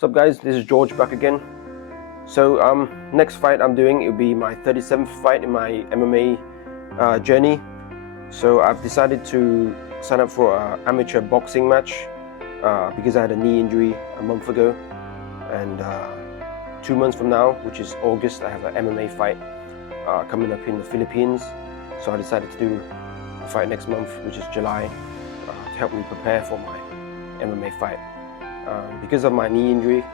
What's up guys, this is George back again. So next fight I'm doing, it'll be my 37th fight in my MMA journey. So I've decided to sign up for an amateur boxing match because I had a knee injury a month ago, and 2 months from now, which is August, I have an MMA fight coming up in the Philippines. So I decided to do a fight next month, which is July, to help me prepare for my MMA fight. Because of my knee injury,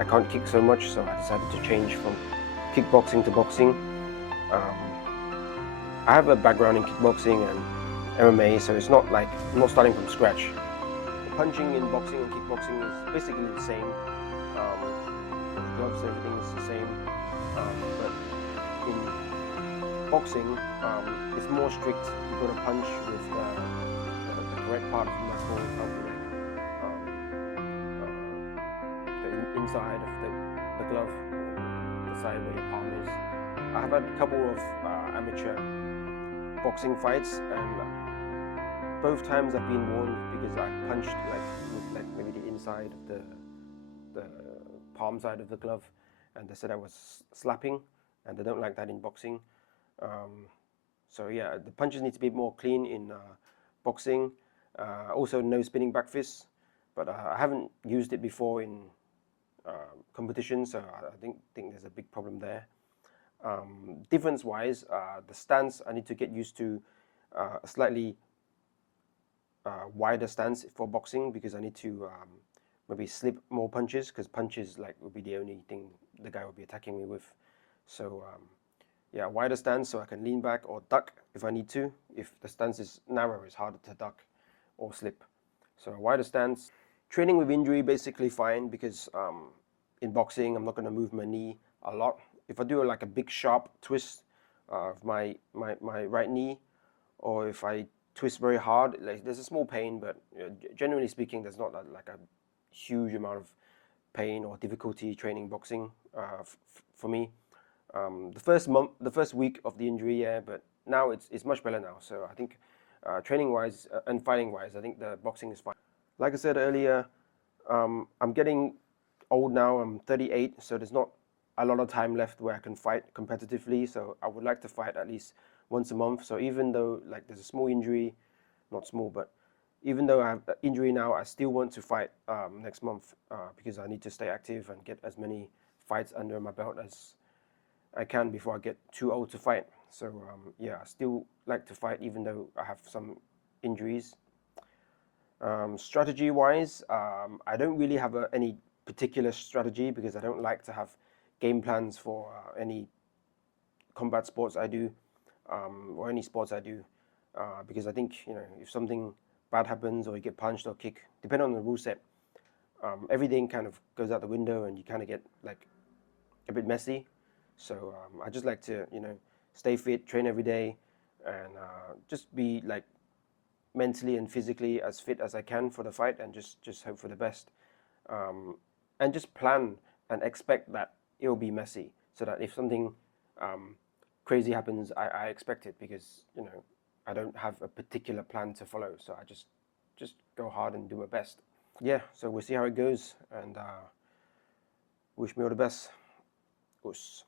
I can't kick so much, so I decided to change from kickboxing to boxing. I have a background in kickboxing and MMA, so it's not like I'm not starting from scratch. Punching in boxing and kickboxing is basically the same. The gloves, everything is the same. But in boxing, it's more strict. You've got to punch with the correct part of the muscle, the inside of the glove, the side where your palm is. I have had a couple of amateur boxing fights, and both times I've been warned because I punched with maybe the inside of the palm side of the glove, and they said I was slapping, and they don't like that in boxing. So yeah, the punches need to be more clean in boxing. Also, no spinning back fists, but I haven't used it before in competition, so I think there's a big problem there. Difference-wise, the stance, I need to get used to a slightly wider stance for boxing, because I need to maybe slip more punches, because punches will be the only thing the guy will be attacking me with. So yeah, wider stance so I can lean back or duck if I need to. If the stance is narrow, it's harder to duck or slip. So a wider stance. Training with injury, basically fine, because in boxing I'm not going to move my knee a lot. If I do like a big sharp twist of my right knee, or if I twist very hard, there's a small pain, but generally speaking there's not like a huge amount of pain or difficulty training boxing for me. The first week of the injury, yeah, but now it's much better now. So I think training wise and fighting wise, I think the boxing is fine. Like I said earlier, I'm getting old now. I'm 38, so there's not a lot of time left where I can fight competitively. So I would like to fight at least once a month. So even though there's a small injury, not small, but even though I have an injury now, I still want to fight next month because I need to stay active and get as many fights under my belt as I can before I get too old to fight. So yeah, I still like to fight even though I have some injuries. Strategy wise, I don't really have any particular strategy, because I don't like to have game plans for any combat sports I do, or any sports I do, because I think if something bad happens or you get punched or kicked, depending on the rule set, everything kind of goes out the window and you kind of get a bit messy. So I just like to stay fit, train every day, and just be mentally and physically as fit as I can for the fight, and just hope for the best, and just plan and expect that it will be messy, so that if something crazy happens, I expect it, because I don't have a particular plan to follow, so I just go hard and do my best. Yeah, so we'll see how it goes, and wish me all the best. Us.